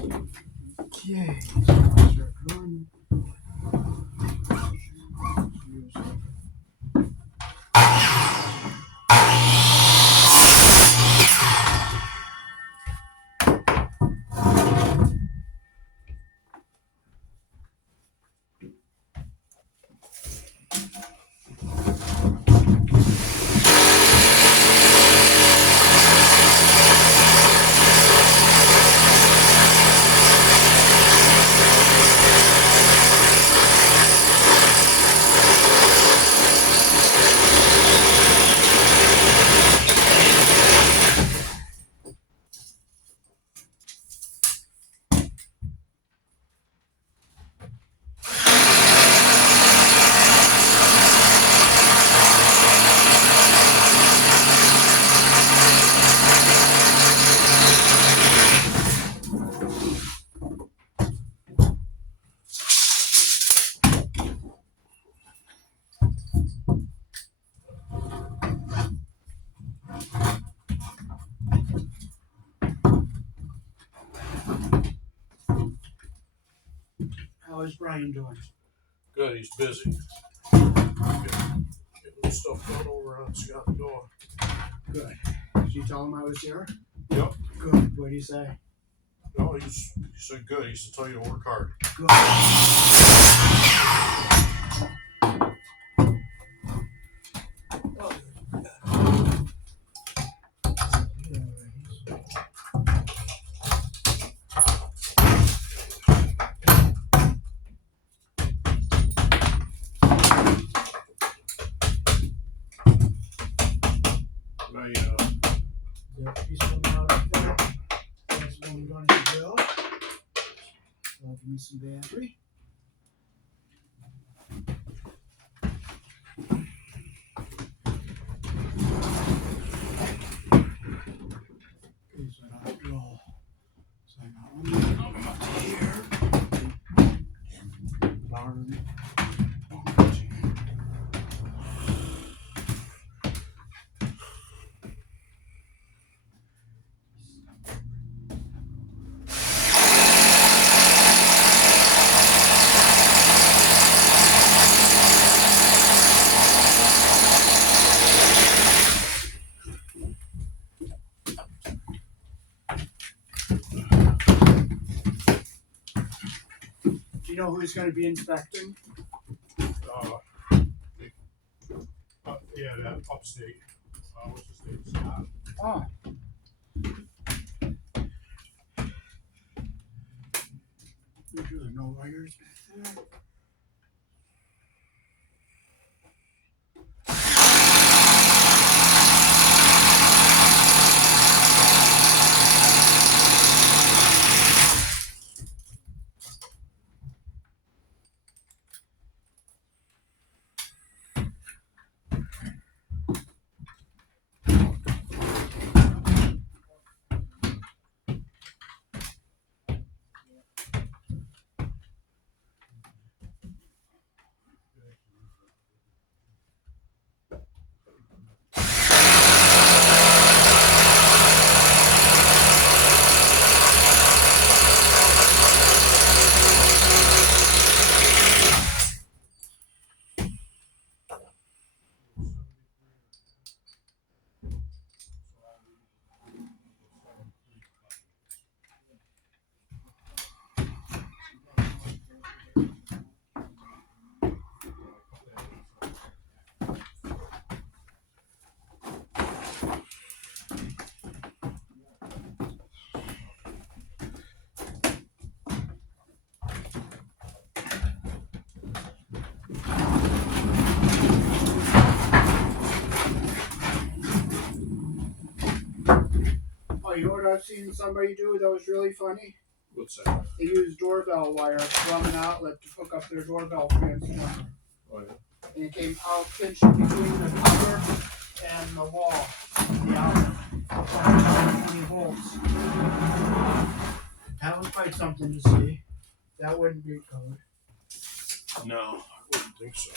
Okay, so start going. How is Brian doing? Good, he's busy. Getting stuff done over on Scott door. Good. Did you tell him I was here? Yep. Good. What did he say? No, he said good. He used to tell you to work hard. Good. He's coming out up there. That's what we're going to do. So give me some battery. Okay, so I don't roll. So I got one up to here. Barn. Do you know who's going to be inspecting? Yeah, that upstate. What's his name? Scott. Oh. Make sure there's no wires back there. Oh, you know what I've seen somebody do that was really funny? What's that? They used doorbell wire from an outlet to hook up their doorbell transformer. Oh, yeah. And it came out pinched between the cover and the wall of the outlet. 20 volts. That was quite something to see. That wouldn't be code. No, I wouldn't think so.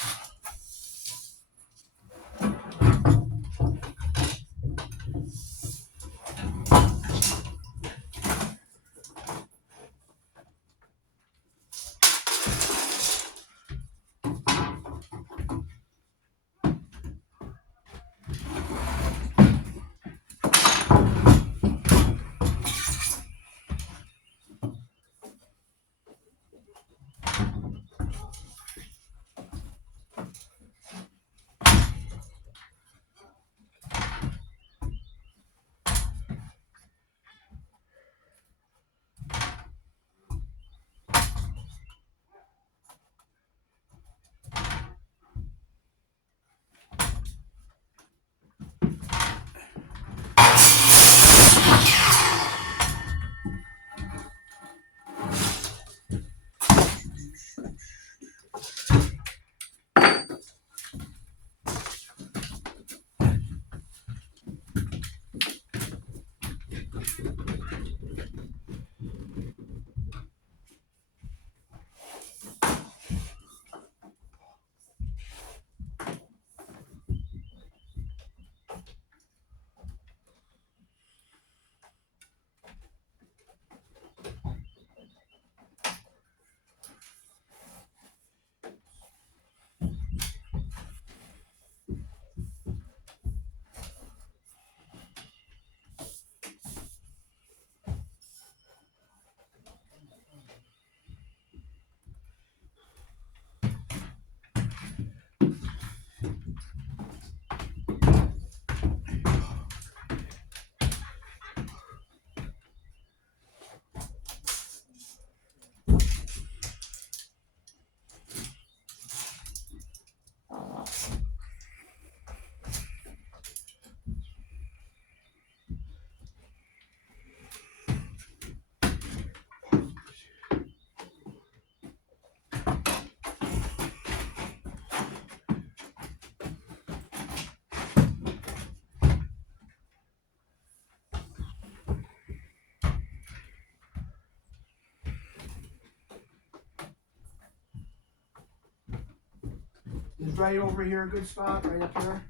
Is right over here a good spot, right up here?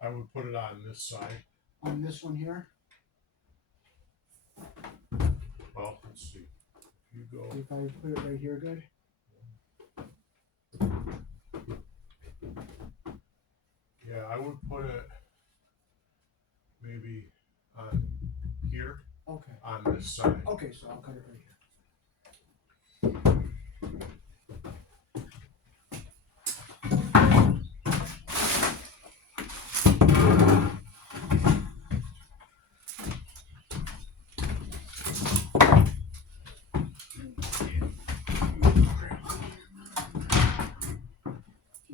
I would put it on this side. On this one here? Well, let's see. You go. See if I put it right here good? Yeah, I would put it maybe on here, Okay. on this side. Okay, so I'll cut it right here.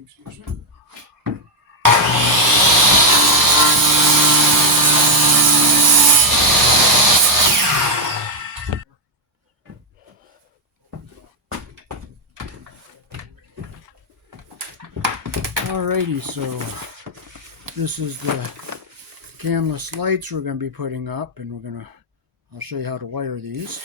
Excuse me. Alrighty, so this is the canles lights we're going to be putting up, and I'll show you how to wire these.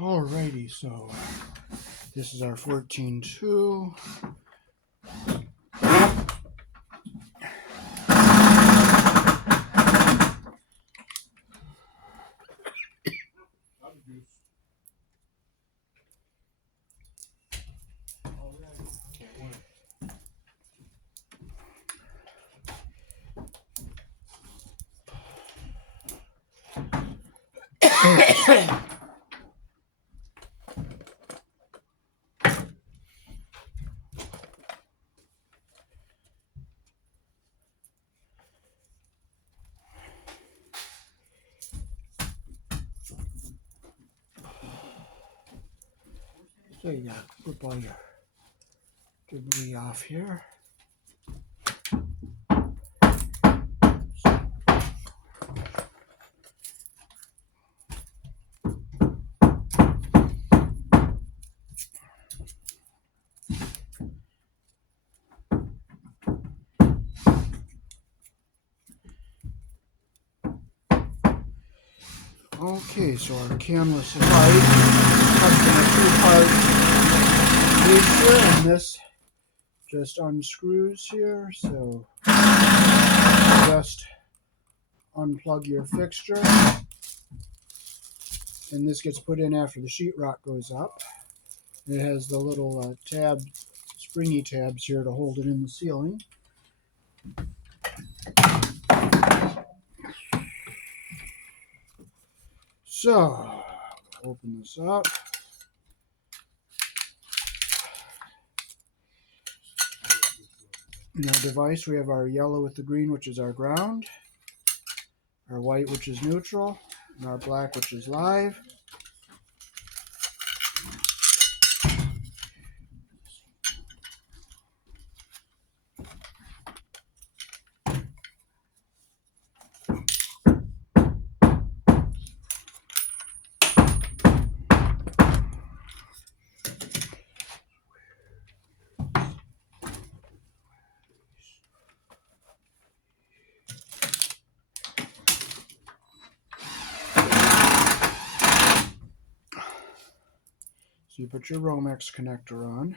Alrighty, so this is our 14.2. So you gotta flip all your debris off here. Okay, so our canvas light comes in a two-part fixture, and this just unscrews here. So just unplug your fixture, and this gets put in after the sheetrock goes up. It has the little springy tabs here to hold it in the ceiling. So, open this up. In our device, we have our yellow with the green, which is our ground, our white, which is neutral, and our black, which is live. So you put your Romex connector on.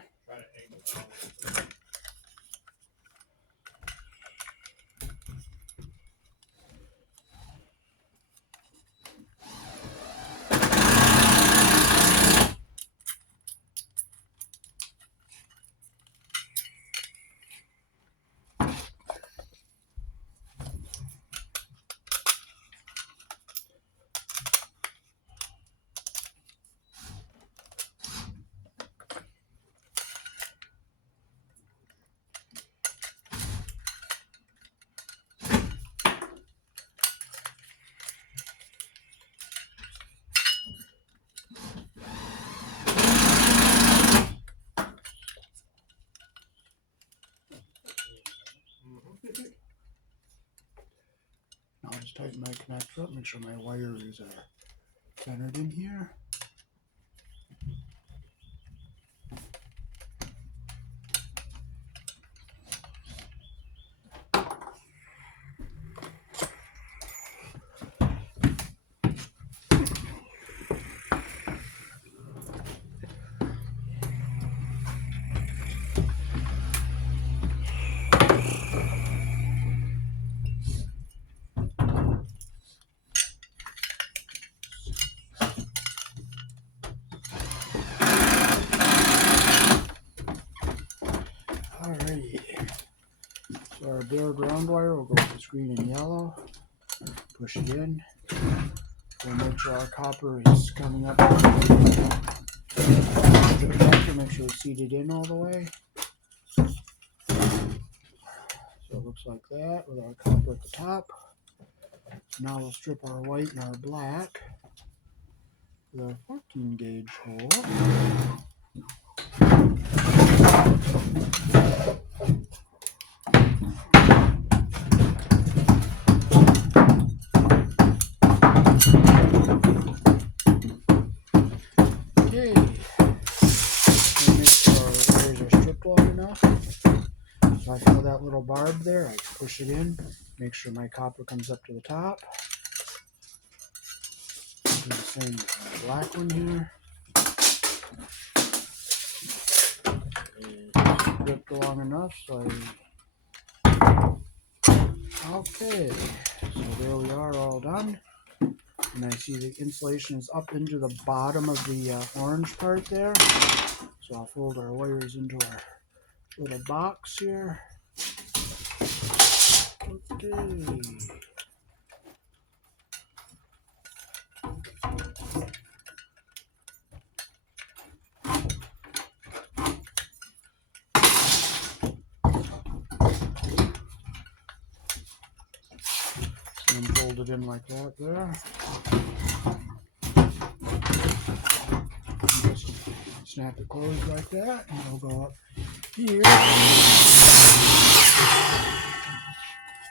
just tighten my connector up, make sure my wires are centered in here. Alrighty, so our bare ground wire will go with this green and yellow. Push it in. We'll make sure our copper is coming up to the connector, make sure it's seated in all the way. So it looks like that with our copper at the top. Now we'll strip our white and our black with our 14 gauge hole. Okay, and make sure our wires are stripped long enough. So I feel that little barb there, I push it in, make sure my copper comes up to the top. Do the same with my black one here. It's stripped long enough, so okay, so there we are, all done. And I see the insulation is up into the bottom of the orange part there. So I'll fold our wires into our little box here. Okay. And fold it in like that there. And just snap it closed like that, and it'll go up here.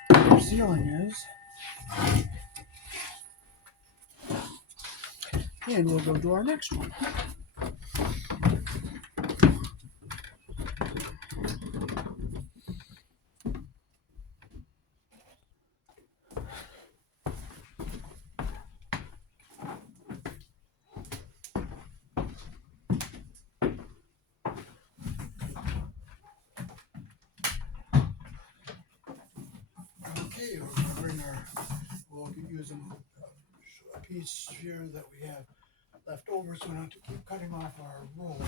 Where our ceiling is. And we'll go to our next one. Okay, we're going to bring we'll be using a piece here that we have left over, so we don't have to keep cutting off our roll.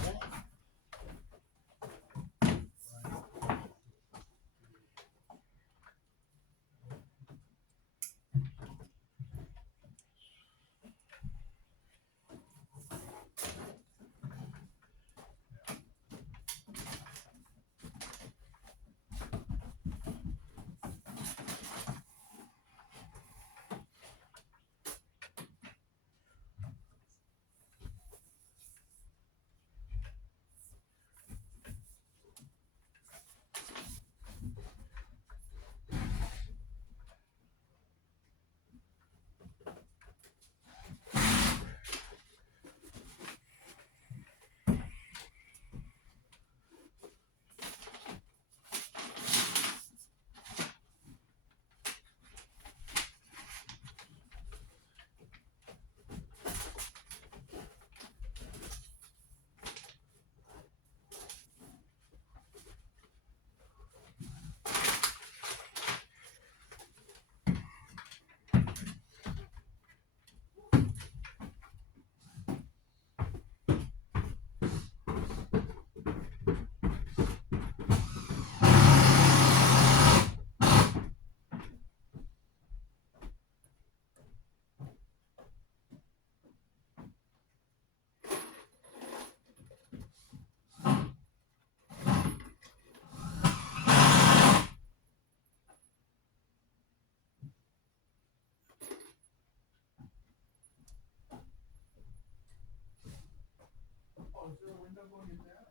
Oh, is there a window going in there?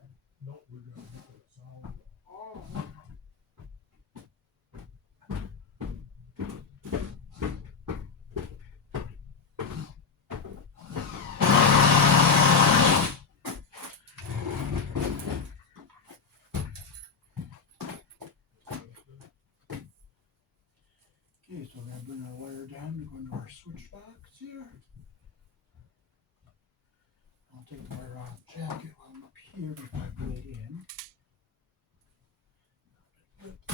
Nope, we're gonna make it sound. Oh. bring our wire down to go into our switch box here. I'll take the wire off the jacket while I'm up here before I put it in.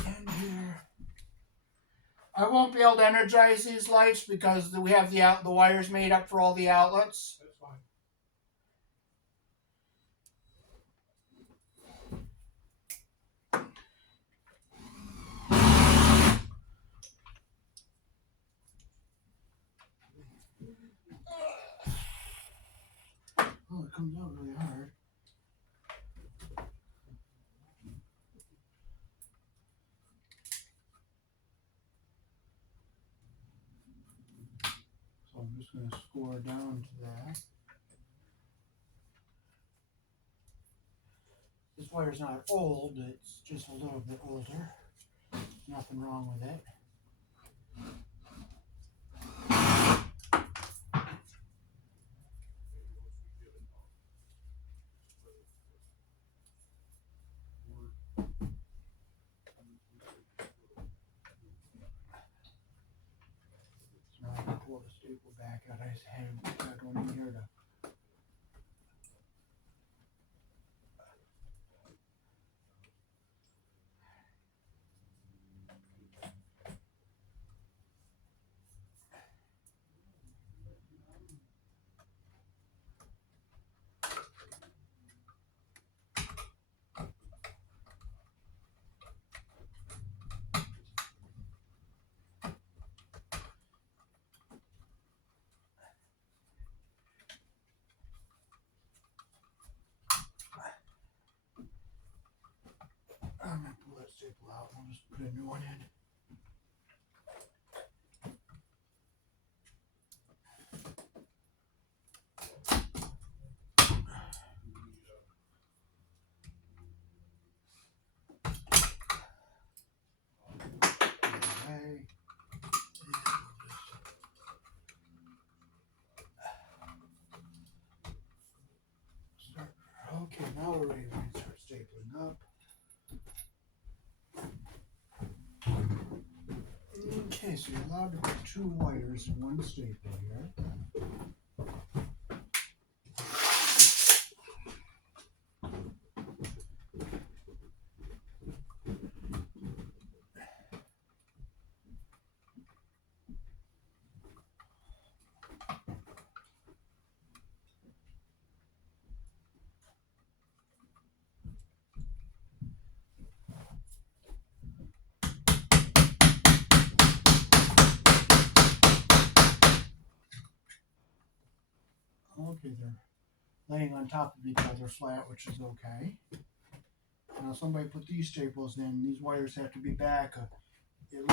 And here. I won't be able to energize these lights because we have the wires made up for all the outlets. That's fine. Oh, it comes out really hard. So I'm just going to score down to that. This wire's not old, it's just a little bit older. Nothing wrong with it. So now I can pull the staple back out. I just had one in here to. I'm going to pull that staple out and we'll just put a new one in. Okay. Okay, now we're ready to start stapling up. Okay, so you're allowed to put 2 wires in one staple here. Okay, they're laying on top of each other flat, which is okay. Now somebody put these staples in. These wires have to be back at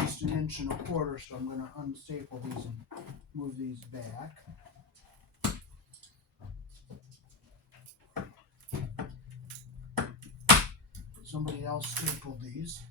least 1.25 inches, so I'm going to unstaple these and move these back. Somebody else stapled these.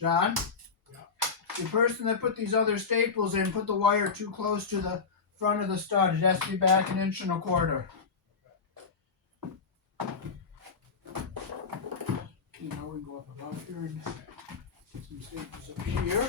John? Yeah. The person that put these other staples in put the wire too close to the front of the stud. It has to be back 1.25 inches. Okay, now we go up above here and get some staples up here.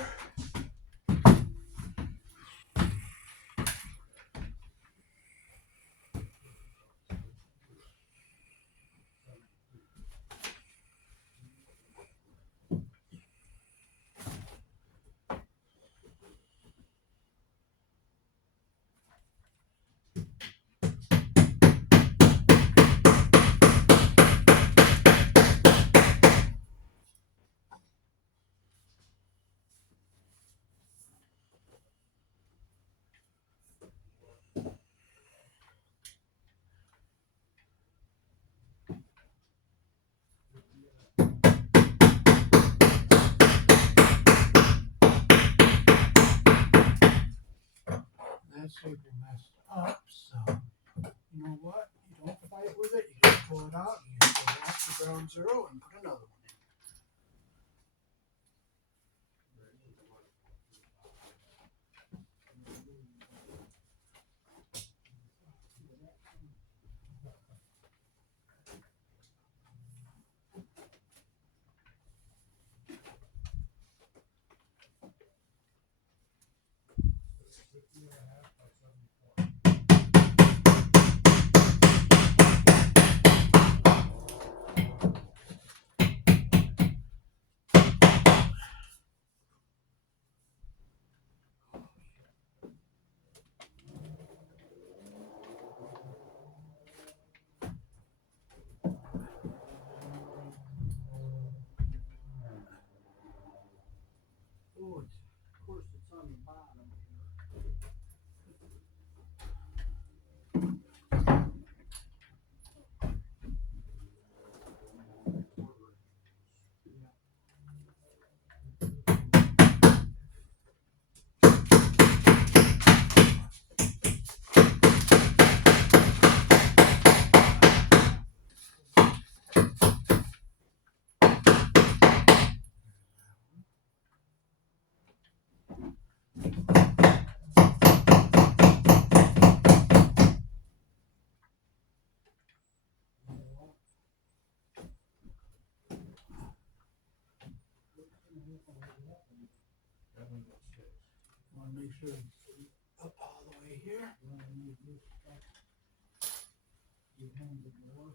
That window stays. Want to make sure it's up all the way here. Behind the door.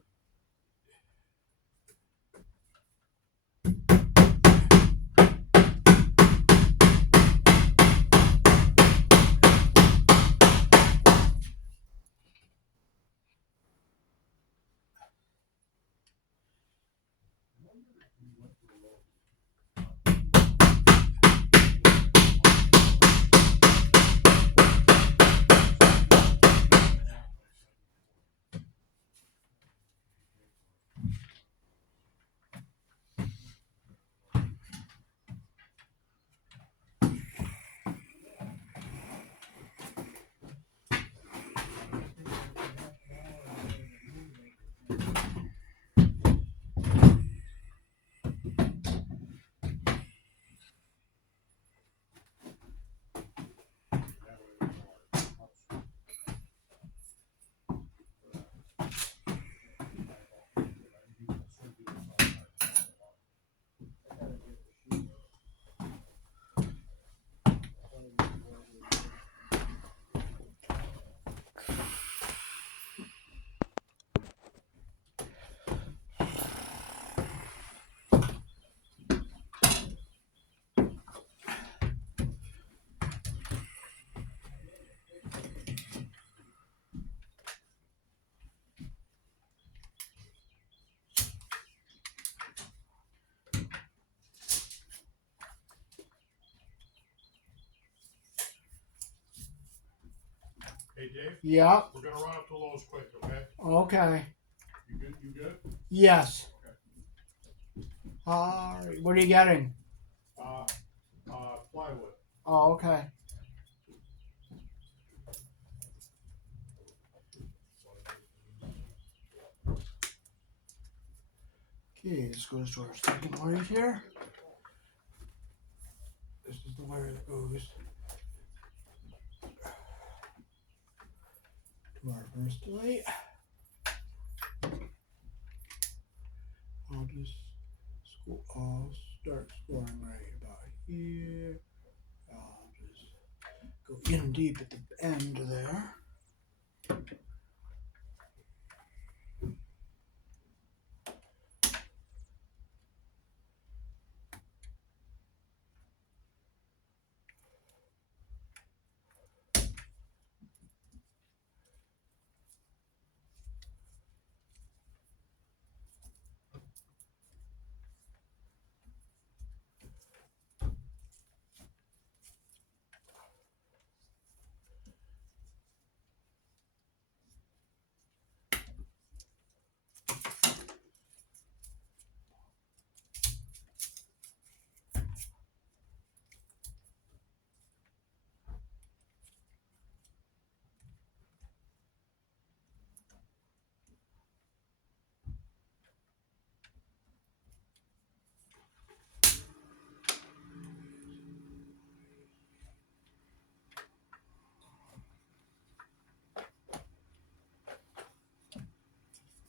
Hey Dave, Yeah. we're gonna run up to Lowe's quick, okay? Okay. You good? You good? Yes. Okay. All right. What are you getting? Plywood. Oh, okay. Okay, this goes to our second wire here. This is the wire that goes to our first light. I'll start scoring right about here. I'll just go in deep at the end there.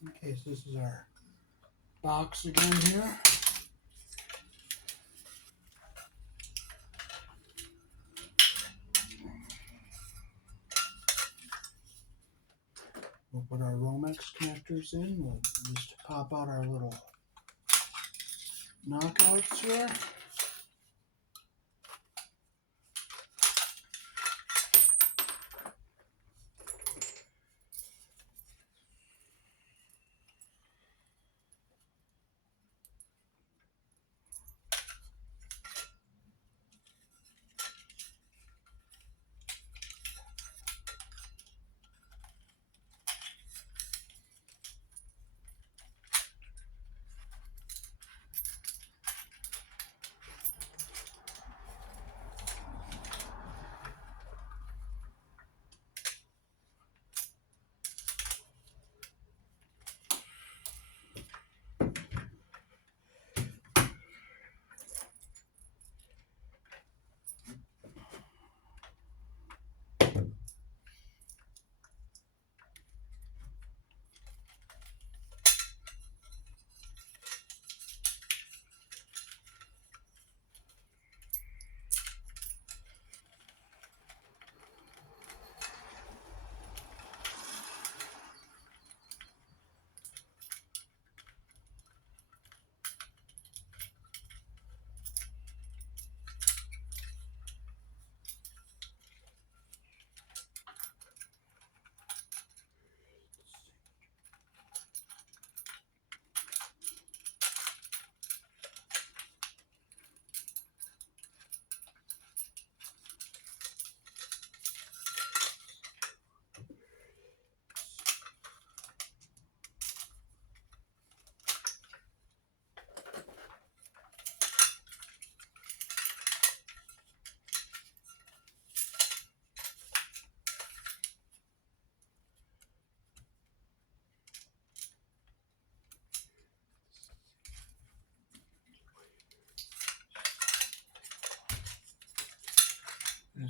Okay, so this is our box again here. We'll put our Romex connectors in. We'll just pop out our little knockouts here.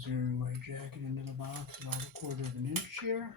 there anyway, jack it into the box about 1/4 of an inch here.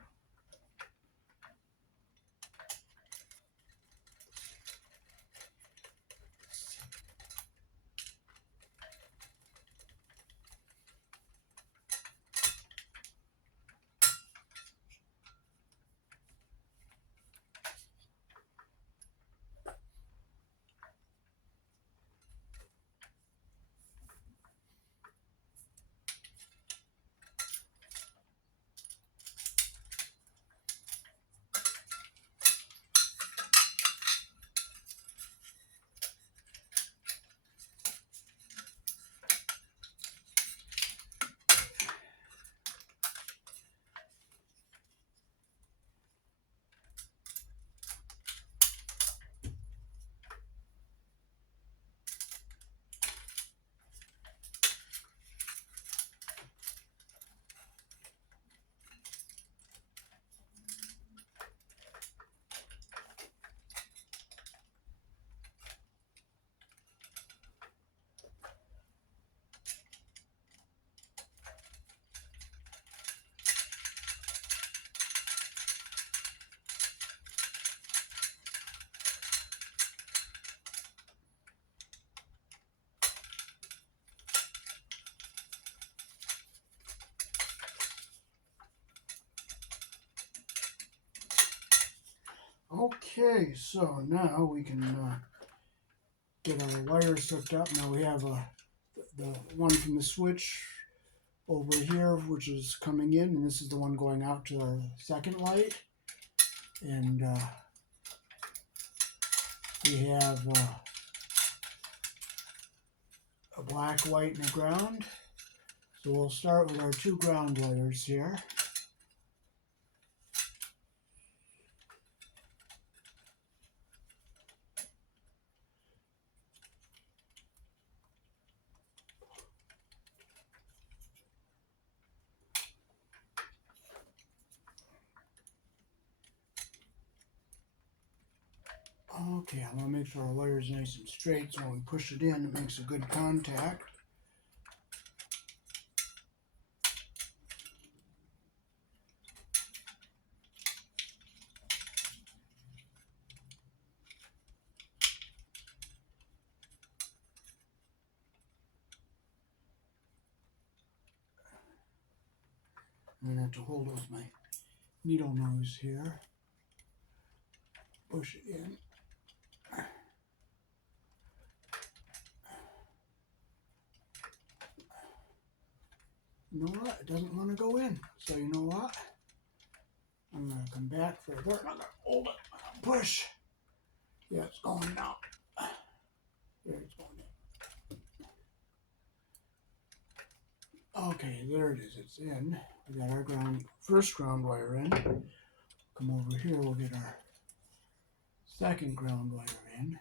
Okay, so now we can get our wires hooked up. Now we have the one from the switch over here, which is coming in, and this is the one going out to our second light. And we have a black, white, and a ground. So we'll start with our 2 ground wires here. Okay, I want to make sure our wire is nice and straight, so when we push it in, it makes a good contact. I'm going to have to hold with my needle nose here. Push it in. You know what? It doesn't want to go in. So you know what? I'm going to come back further. I'm going to hold it. Push. Yeah, it's going now. There, it's going in. Okay, there it is. It's in. We got our first ground wire in. Come over here. We'll get our second ground wire in.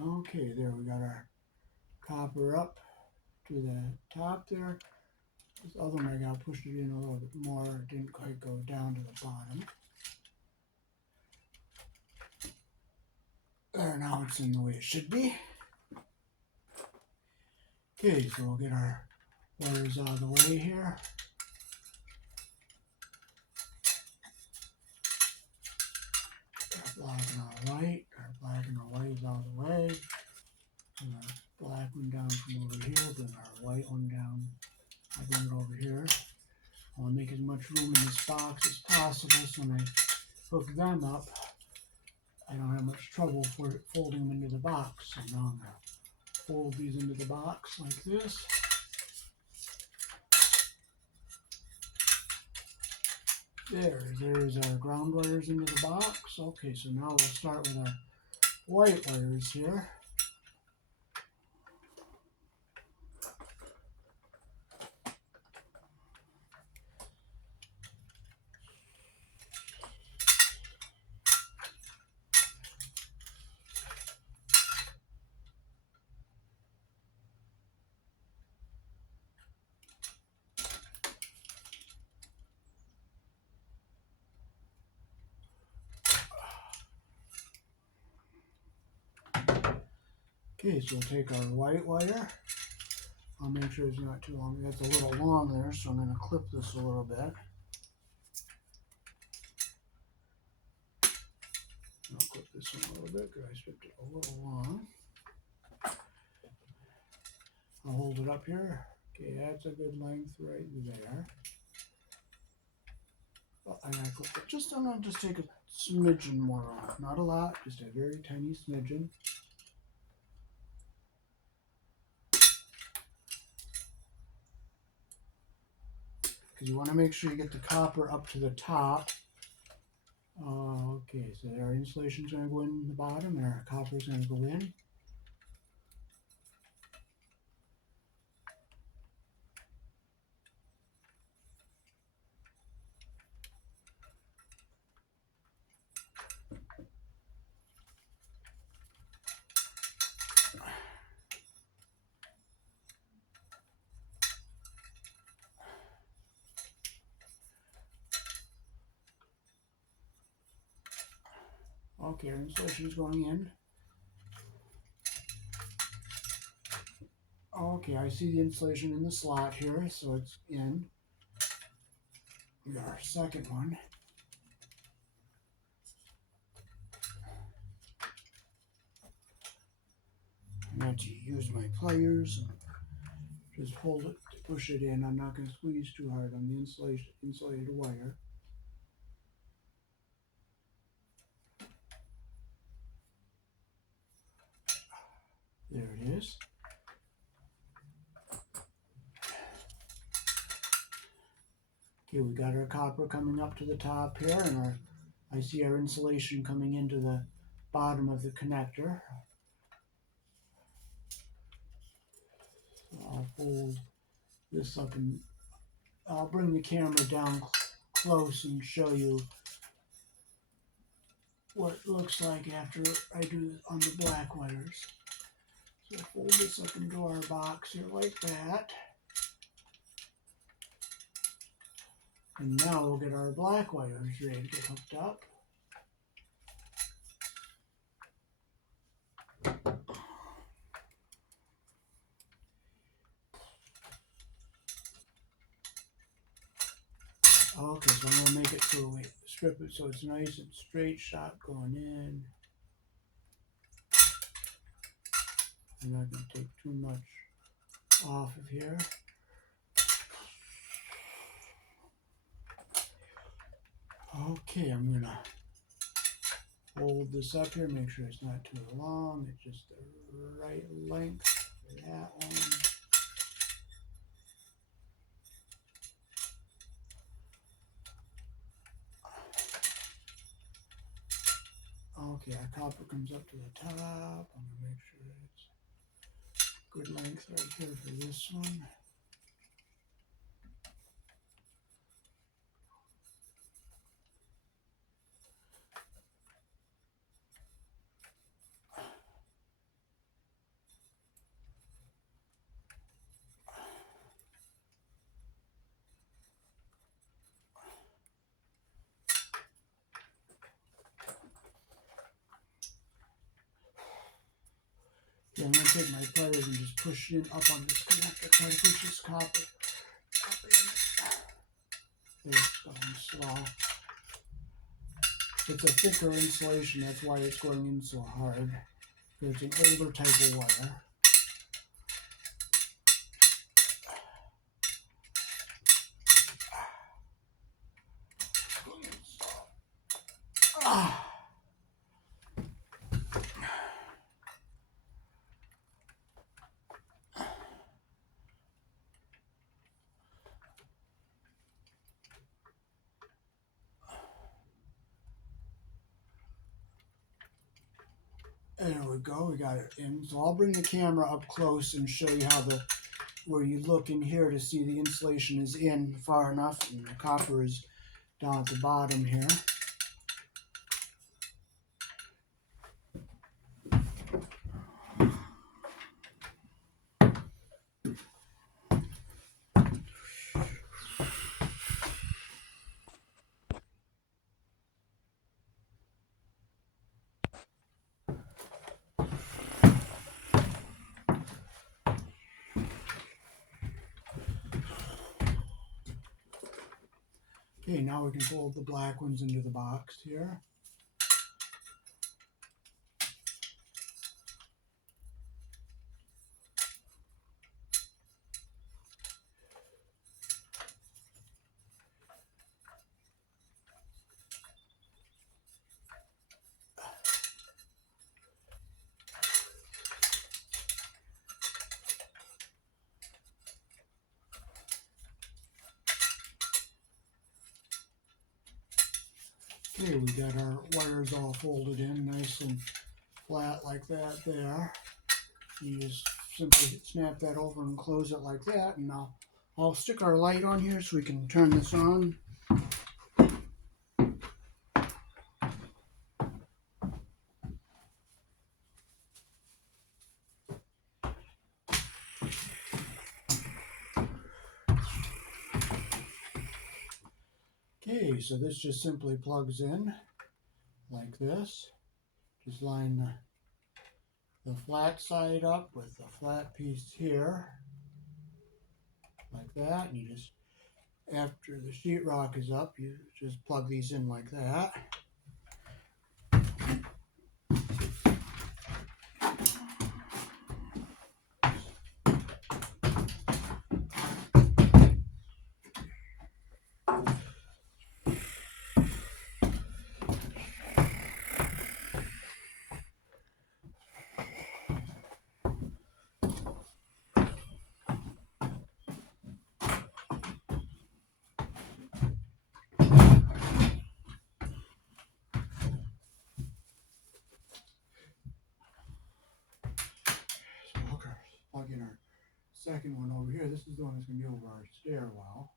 Okay, there we got our copper up to the top there. This other one I got pushed it in a little bit more. It didn't quite go down to the bottom. There, now it's in the way it should be. Okay, so we'll get our wires out of the way here. Our black and our white. Our black and our white is out of the way. Bring our black one down from over here. Bring our white one down. I bring it over here. I want to make as much room in this box as possible so when I hook them up, I don't have much trouble for folding them into the box. So now I'm going to fold these into the box like this. There's our ground wires into the box. Okay, so now we'll start with our white wires here. Okay, so we'll take our white wire. I'll make sure it's not too long. That's a little long there, so I'm going to clip this a little bit. I'll clip this one a little bit because I stripped it a little long. I'll hold it up here. Okay, that's a good length right there. Well, I gotta clip it. I'm gonna just take a smidgen more off. Not a lot, just a very tiny smidgen. Because you want to make sure you get the copper up to the top. Okay, so our insulation is going to go in the bottom and our copper is going to go in. Okay, our insulation is going in. Okay, I see the insulation in the slot here, so it's in. We got our second one. I'm going to use my pliers and just hold it to push it in. I'm not going to squeeze too hard on the insulated wire. There it is. Okay, we got our copper coming up to the top here, and I see our insulation coming into the bottom of the connector. I'll fold this up and I'll bring the camera down close and show you what it looks like after I do it on the black wires. So fold this up into our box here like that. And now we'll get our black wires ready to get hooked up. Okay, so I'm going to make it so we strip it so it's nice and straight shot going in. I'm not going to take too much off of here. Okay, I'm going to hold this up here, make sure it's not too long. It's just the right length for that one. Okay, our copper comes up to the top. I'm going to make sure it's good length right here for this one. Yeah, I'm going to take my pliers and just push in up on this connector, try to push this copper up in. There, it's going slow. It's a thicker insulation, that's why it's going in so hard. It's an older type of wire. There we go, we got it in. So I'll bring the camera up close and show you how where you look in here to see the insulation is in far enough and the copper is down at the bottom here. Okay, now we can fold the black ones into the box here. Okay, we got our wires all folded in nice and flat like that there. You just simply snap that over and close it like that, and now I'll stick our light on here so we can turn this on. Okay, so this just simply plugs in like this. Just line the flat side up with the flat piece here, like that. And you just, after the sheetrock is up, you just plug these in like that. So hook our, plug in our second one over here. This is the one that's going to be over our stairwell.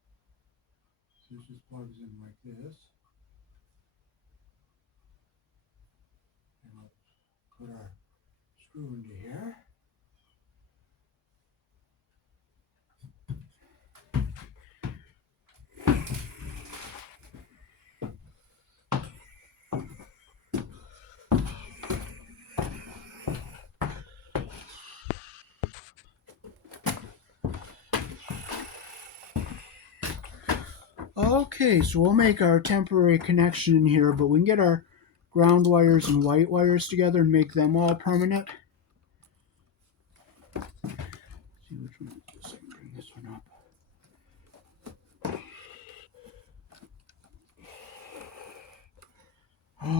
So this just plugs in like this. And we'll put our screw into here. Okay, so we'll make our temporary connection in here, but we can get our ground wires and white wires together and make them all permanent. Let's see which one is this. I can bring this one up.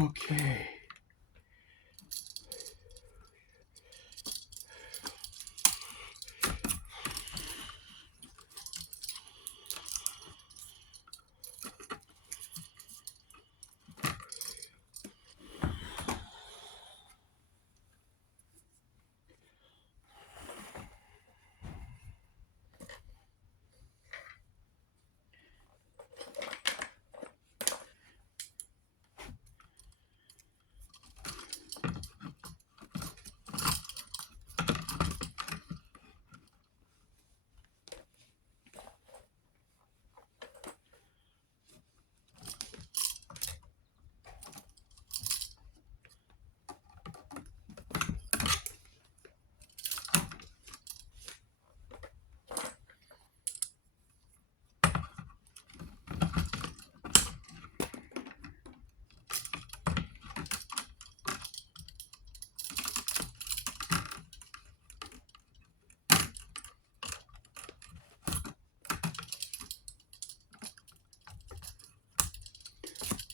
Okay.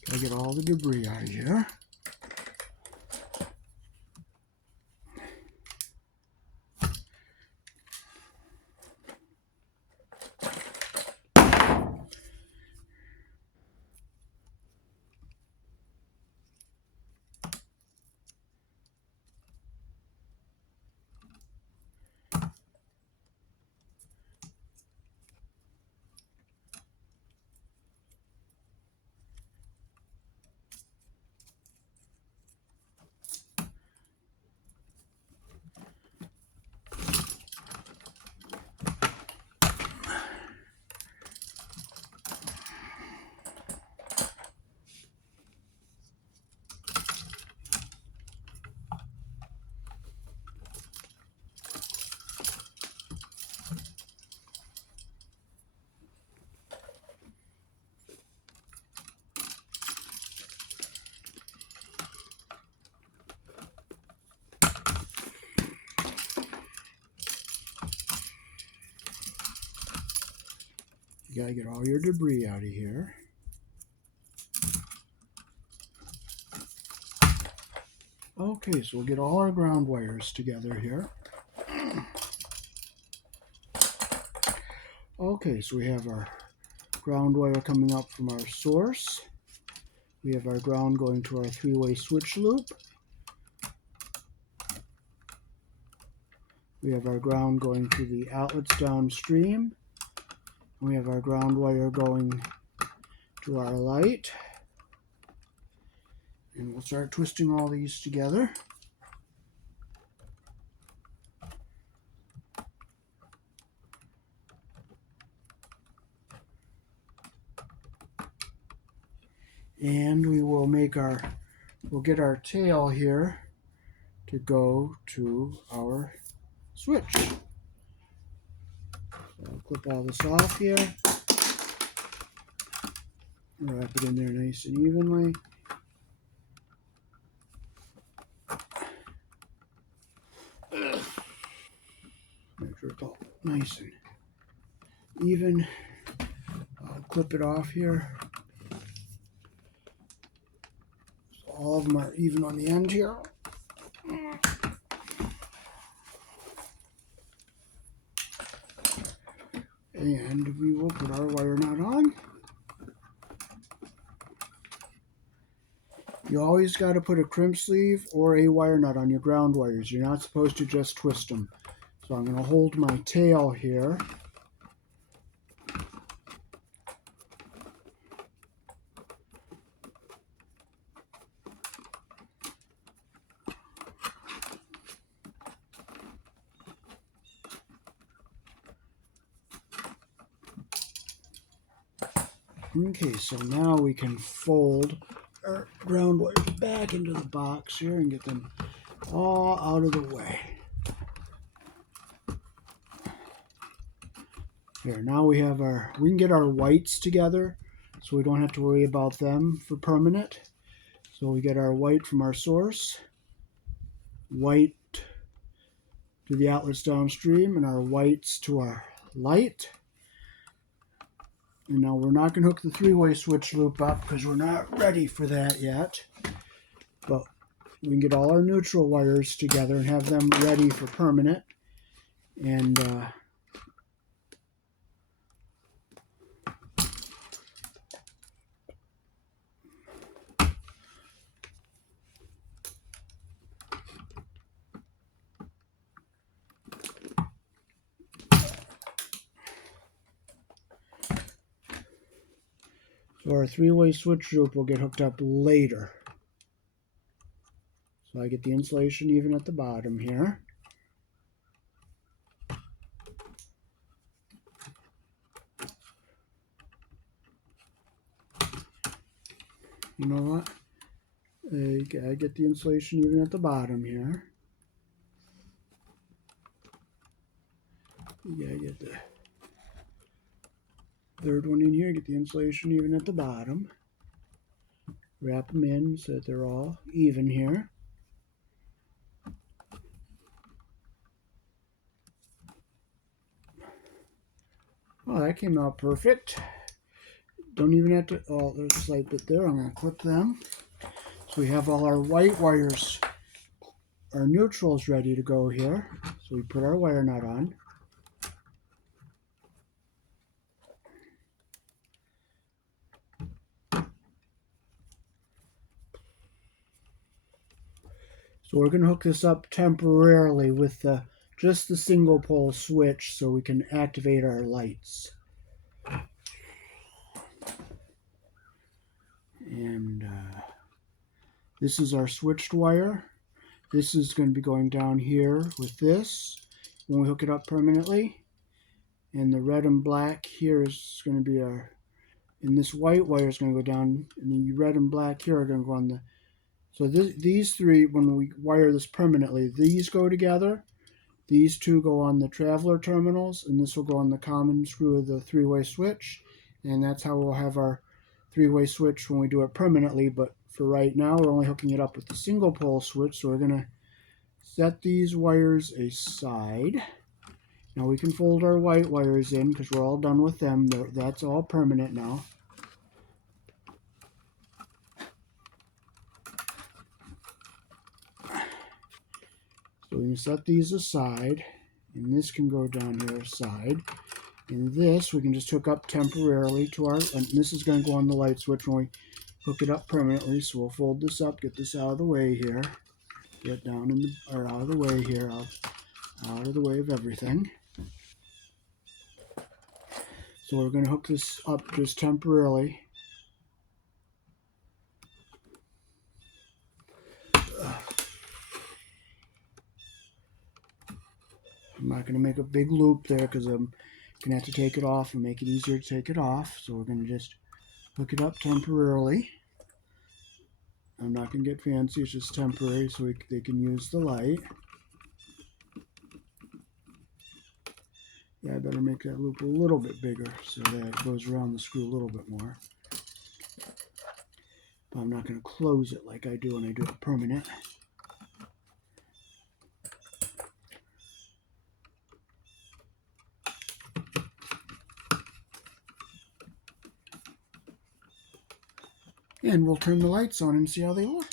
Gotta get all the debris out of here. You gotta get all your debris out of here. Okay, so we'll get all our ground wires together here. Okay, so we have our ground wire coming up from our source. We have our ground going to our three-way switch loop. We have our ground going to the outlets downstream. We have our ground wire going to our light. And we'll start twisting all these together. And we'll get our tail here to go to our switch. So I'll clip all this off here. Wrap it in there nice and evenly. Make sure it's all nice and even. I'll clip it off here. So all of them are even on the end here. And we will put our wire nut on. You always got to put a crimp sleeve or a wire nut on your ground wires. You're not supposed to just twist them. So I'm going to hold my tail here. Okay, so now we can fold our ground wires back into the box here and get them all out of the way. Here, now we can get our whites together so we don't have to worry about them for permanent. So we get our white from our source, white to the outlets downstream, and our whites to our light. And now we're not going to hook the three-way switch loop up because we're not ready for that yet. But we can get all our neutral wires together and have them ready for permanent. And so our three-way switch loop will get hooked up later. So I get the insulation even at the bottom here. You know what? I get the insulation even at the bottom here. You gotta get the third one in here, get the insulation even at the bottom. Wrap them in so that they're all even here. Oh, that came out perfect. Don't even have to, oh, there's a slight bit there. I'm going to clip them. So we have all our white wires, our neutrals ready to go here. So we put our wire nut on. So we're going to hook this up temporarily with just the single pole switch so we can activate our lights. And this is our switched wire. This is going to be going down here with this when we hook it up permanently. And the red and black here is going to be our, and this white wire is going to go down, and the red and black here are going to go on the, so these three, when we wire this permanently, these go together. These two go on the traveler terminals, and this will go on the common screw of the three-way switch. And that's how we'll have our three-way switch when we do it permanently. But for right now, we're only hooking it up with the single pole switch. So we're going to set these wires aside. Now we can fold our white wires in because we're all done with them. That's all permanent now. So we can set these aside, and this can go down here aside. And this we can just hook up temporarily to our, and this is going to go on the light switch when we hook it up permanently. So we'll fold this up, get this out of the way here, get down in the, or out of the way here, out of the way of everything. So we're going to hook this up just temporarily. I'm not going to make a big loop there because I'm going to have to take it off and make it easier to take it off. So we're going to just hook it up temporarily. I'm not going to get fancy, it's just temporary so they can use the light. Yeah, I better make that loop a little bit bigger so that it goes around the screw a little bit more. But I'm not going to close it like I do when I do it permanent. And we'll turn the lights on and see how they look.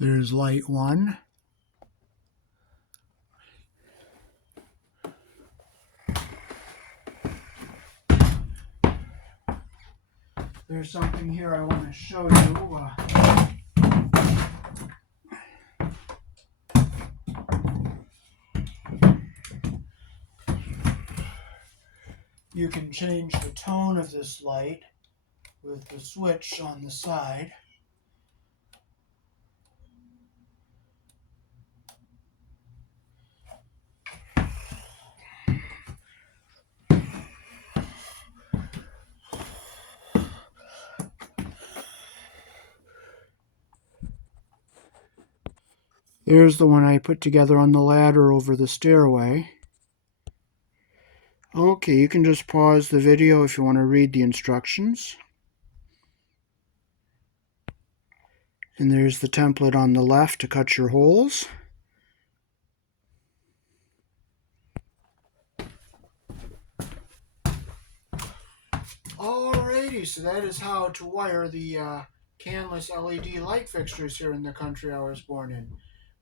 There's light 1. There's something here I want to show you. You can change the tone of this light with the switch on the side. There's the one I put together on the ladder over the stairway. Okay, you can just pause the video if you want to read the instructions. And there's the template on the left to cut your holes. Alrighty, so that is how to wire the canless LED light fixtures here in the country I was born in.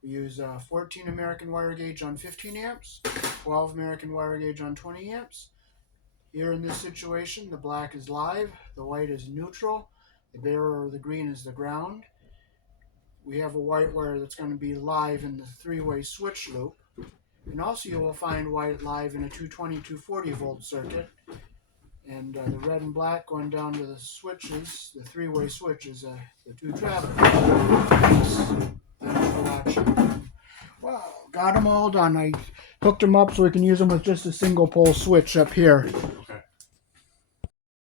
We use 14 American wire gauge on 15 amps, 12 American wire gauge on 20 amps. Here in this situation, the black is live, the white is neutral, the bearer or the green is the ground. We have a white wire that's going to be live in the 3-way switch loop. And also you will find white live in a 220, 240 volt circuit. And the red and black going down to the switches, the 3-way switches, the 2 travelers. Thanks for watching. Wow, got them all done. I hooked them up so we can use them with just a single pole switch up here.